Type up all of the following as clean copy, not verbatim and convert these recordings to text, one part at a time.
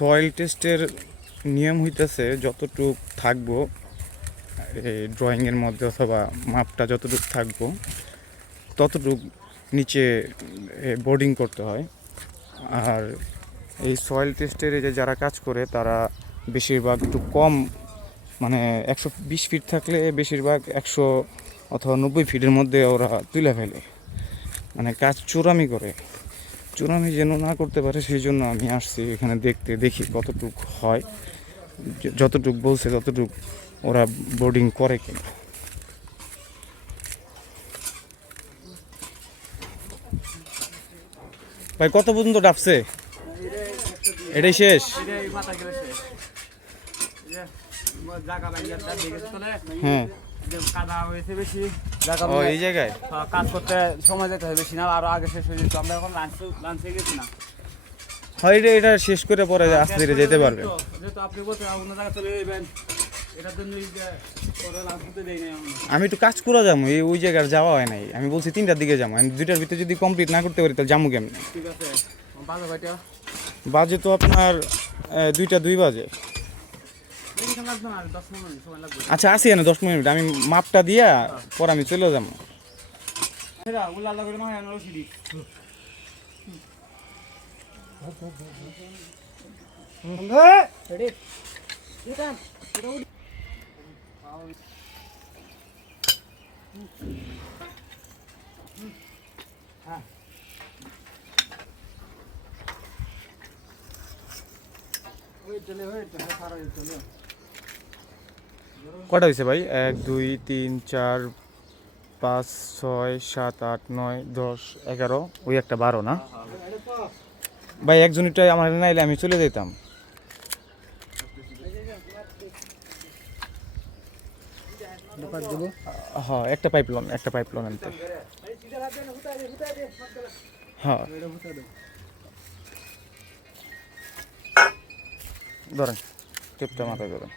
Soil টেস্টের নিয়ম হইতেছে যতটুক থাকবো এই ড্রয়িংয়ের মধ্যে অথবা মাপটা যতটুক থাকবো ততটুক নিচে বোর্ডিং করতে হয়। আর এই সয়েল টেস্টের এই যে যারা কাজ করে তারা বেশিরভাগ একটু কম, মানে 120 ফিট থাকলে বেশিরভাগ 100 অথবা 90 ফিটের মধ্যে ওরা তুলে ফেলে, মানে কাজ চোরামি করে। চোরামি যেন না করতে পারে সেই জন্য আমি আসছি এখানে দেখতে, দেখি কতটুক হয়, যতটুক বলছে ততটুক ওরা বোর্ডিং করে কিনা। ভাই কত পর্যন্ত ডাবছে? এটাই শেষ? হ্যাঁ, এই জায়গায় কাজ করতে সময় যেতে হয় বেশি না, আরো আগে শেষ হয়ে যেত। আমরা এখন লাঞ্চে গেছি না, হয় এটা শেষ করে পরে আস্তে ধীরে যেতে পারবে। যেহেতু আপনি বলছেন অন্য জায়গায় চলে যাবেন, এটার জন্য লাঞ্চ করতে দেই নাই। আমি একটু কাজ করে যাবো, এই ওই জায়গার যাওয়া হয় নাই। আমি বলছি 3টার দিকে যাবো, আমি 2টার ভিতরে যদি কমপ্লিট না করতে পারি তাহলে যাবো কেমন? ঠিক আছে, বাজে ভাইটা বাজে তো আপনার 2টা 2 বাজে। আচ্ছা আসি না 10 মিনিট, আমি মাপটা দিয়া পরে আমি চলে যাবো। কটা হয়েছে ভাই? 1 2 3 4 5 6 7 8 9 10 11, ওই একটা 12 না ভাই? একজনটা আমার নাইলে আমি চলে যেতাম। হ্যাঁ, একটা পাইপ লোন আনতে। হ্যাঁ ধরেন, টেপটা মাথায় ধরেন।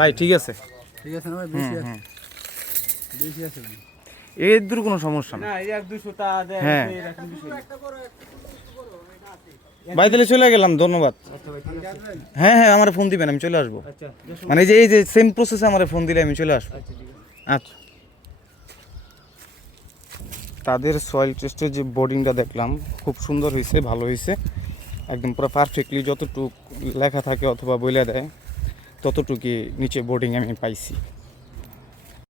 ভাই ঠিক আছে, ঠিক আছে না ভাই? বেশি আছে ভাই, এর দূর কোনো সমস্যা না। না এই 1-200 টা দেয়। হ্যাঁ এরকম বিষয় ভাই, তাহলে চলে গেলাম, ধন্যবাদ। হ্যাঁ হ্যাঁ, আমার ফোন দিবেন, আমি চলে আসবো। মানে এই যে সেম প্রসেসে আমার ফোন দিলে আমি চলে আসবো। আচ্ছা, তাদের সয়েল টেস্টের যে বোর্ডিংটা দেখলাম খুব সুন্দর হয়েছে, ভালো হয়েছে, একদম পুরো পারফেক্টলি যতটুকু লেখা থাকে অথবা বলে দেয় ততটুকুই নিচে বোর্ডিং আমি পাইছি।